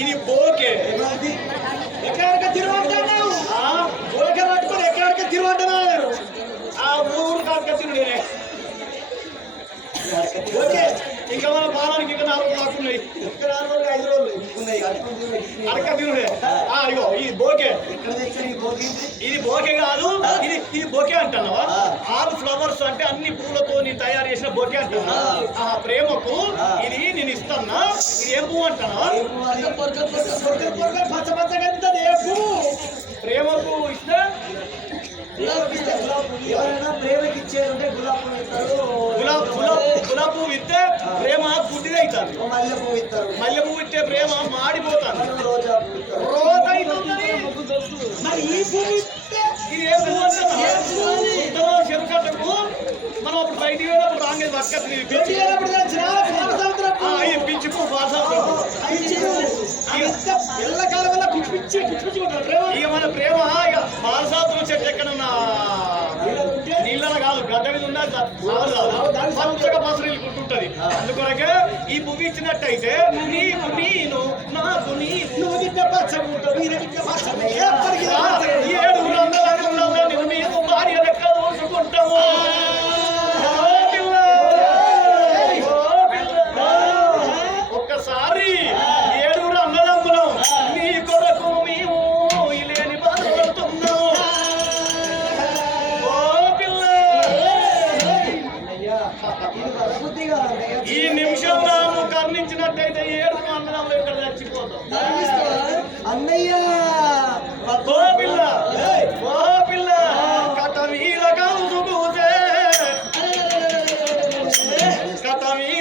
ఇది బోకే ఎక్కడికి తిరువంటున్నావు బోకే పట్టుకొని ఎక్కడికి తిరువంటున్నావు ఆ ఊరు కాక తిరుడే ఓకే ఇంకా మన బాలానికి ఇంకా 4 బ్లాక్లు ఉన్నాయి ఇంకా 4 రోజులు 5 రోజులు ఉన్నాయి అడక తిరుడే ఇగో ఈ బోకే ఇది బోకే కాదు ఇది బోకే అంటున్నావా ఆల్ ఫ్లవర్స్ అంటే అన్ని పూలతో తయారు చేసిన బోకే అంటున్నా ఆ ప్రేమకు ఇది నేను ఇస్తానా ఇది ఏం పువ్వు అంటున్నావా పచ్చ పచ్చగా ప్రేమకు ఇస్తే ప్రేమకి ఇచ్చేది గులాబ్ పువ్వు ఇస్తే ప్రేమ గుడ్డిగా అవుతారు మల్లె పువ్వు ఇస్తే ప్రేమ మాడిపోతాను రోజు అవుతుంది మరి ఈ పువ్వు ఇస్తే ఇది ఏ పువ్వు అంటే చెరుకట్టకు మనం అప్పుడు బయటికి వెళ్ళినప్పుడు రాంగేది పక్కన పిచ్చి పువ్వు ఎల్లకాలం వల్ల పిచ్చి పిచ్చి ఇక మన ప్రేమ ఇక బాలసాత్రం చెట్టు ఎక్కడన్నా నీళ్ళ కాదు గడ్డ మీద ఉన్నది పచ్చగా పసరిల్లు గుర్తుంటది అందుకొరకే ఈ పువ్వు ఇచ్చినట్టయితే నీకు నేను నాకు నువ్వు తింటే పచ్చగా ఉంటావు నువ్వు మేము భార్య లెక్క చూసుకుంటాము ఒక్కసారి 7 అన్నదమ్ములం నీ కొరకు మేము లేని బాధపడుతున్నాం ఈ నిమిషంలో నువ్వు కర్ణించినట్టయితే 7 అన్నదమ్ములు ఇక్కడ చచ్చిపోతాం అన్నయ్య